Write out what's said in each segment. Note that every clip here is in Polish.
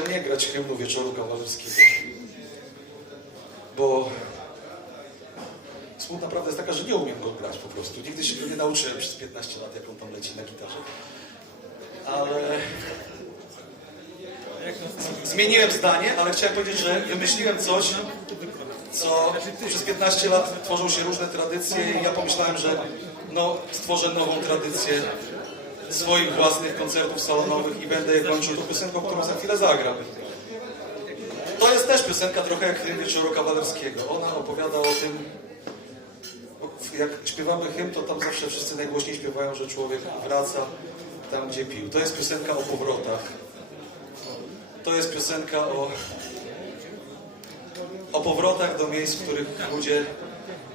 chciałem nie grać hymnu wieczoru kawalerskiego. Bo smutna prawda jest taka, że nie umiem go grać po prostu. Nigdy się go nie nauczyłem przez 15 lat, jak on tam leci na gitarze. Ale zmieniłem zdanie, ale chciałem powiedzieć, że wymyśliłem coś, co przez 15 lat tworzą się różne tradycje i ja pomyślałem, że no, stworzę nową tradycję swoich własnych koncertów salonowych i będę je kończył tą piosenką, którą za chwilę zagram. To jest też piosenka trochę jak hymn wieczoru kawalerskiego. Ona opowiada o tym, jak śpiewamy hymn, to tam zawsze wszyscy najgłośniej śpiewają, że człowiek wraca tam, gdzie pił. To jest piosenka o powrotach. To jest piosenka o, o powrotach do miejsc, w których ludzie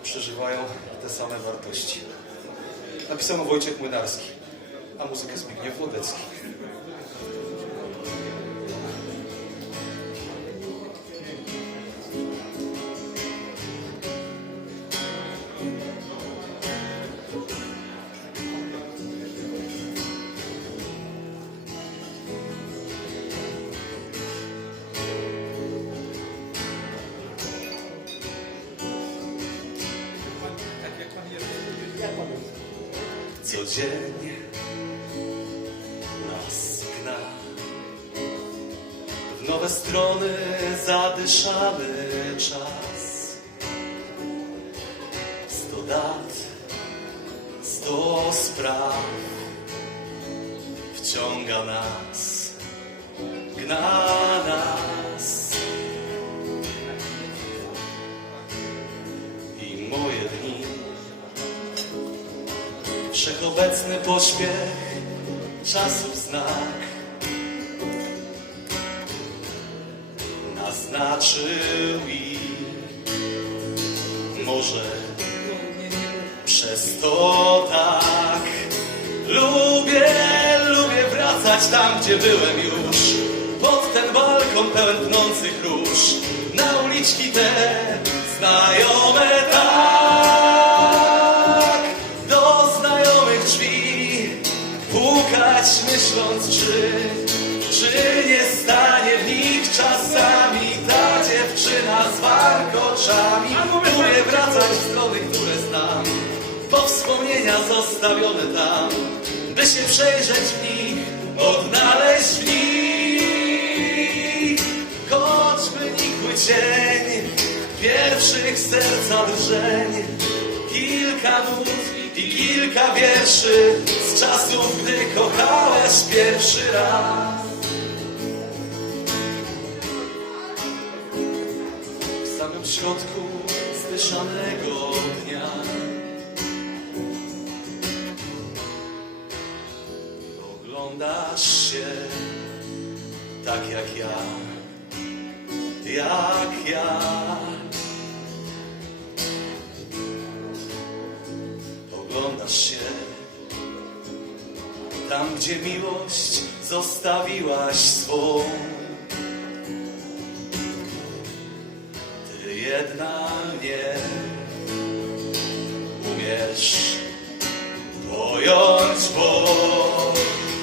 przeżywają te same wartości. Napisano Wojciech Młynarski, a muzykę Zbigniew Wodecki. Codziennie nas gna w nowe strony zadyszany czas. Sto dat, sto spraw wciąga nas, gna Wszechobecny pośpiech czasów znak. Naznaczył i może przez to tak. Lubię, lubię wracać tam, gdzie byłem już. Pod ten balkon pełen pnących róż. Na uliczki te znajome tak dziewczyna z warkoczami lubię wracać w strony, które znam. Po wspomnienia zostawione tam by się przejrzeć w nich odnaleźć w nich. Choćby nikły cień pierwszych serca drżeń kilka nut i kilka wierszy z czasów, gdy kochałeś pierwszy raz. W środku zdyszanego dnia oglądasz się tak jak ja, jak ja. oglądasz się tam, gdzie miłość zostawiłaś swą. Jedna mnie umiesz pojąć, bo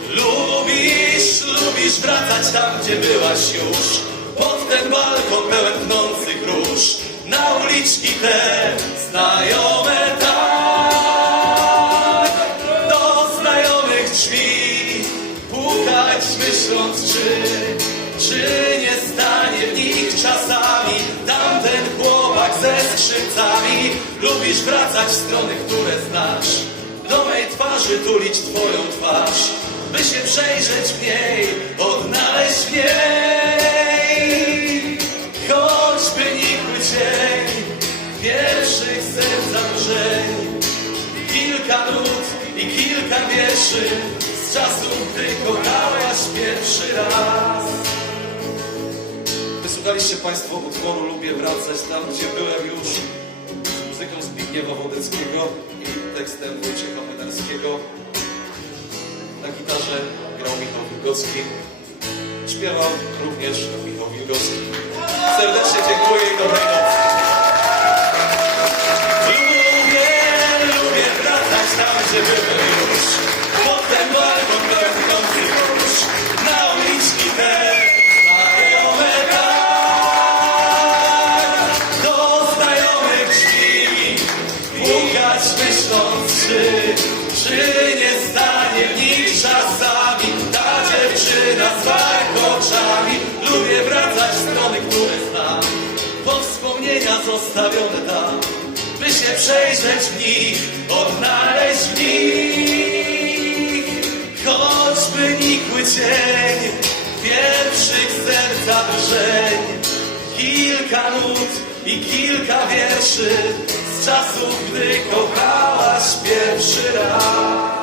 lubisz, lubisz wracać tam, gdzie byłaś już. Pod ten balkon pełen pnących róż, na uliczki te znajome ze skrzypcami. Lubisz wracać w strony, które znasz, do mej twarzy tulić twoją twarz, by się przejrzeć w niej, odnaleźć w niej. Choćby nikły cień pierwszych serc zaburzeń, kilka nut i kilka wierszy z czasów, gdy kochałaś pierwszy raz. Wysłuchaliście Państwo utworu Lubię wracać tam, gdzie byłem już z muzyką Zbigniewa Wodeckiego i tekstem Wojciecha Młynarskiego. Na gitarze grał Michał Wilgocki. Śpiewał również Michał Wilgocki. Serdecznie dziękuję i dobrej nocy. Zostawione tam, by się przejrzeć w nich, odnaleźć w nich. Choćby nikły cień pierwszych serca drżeń, kilka nut i kilka wierszy z czasów, gdy kochałaś pierwszy raz.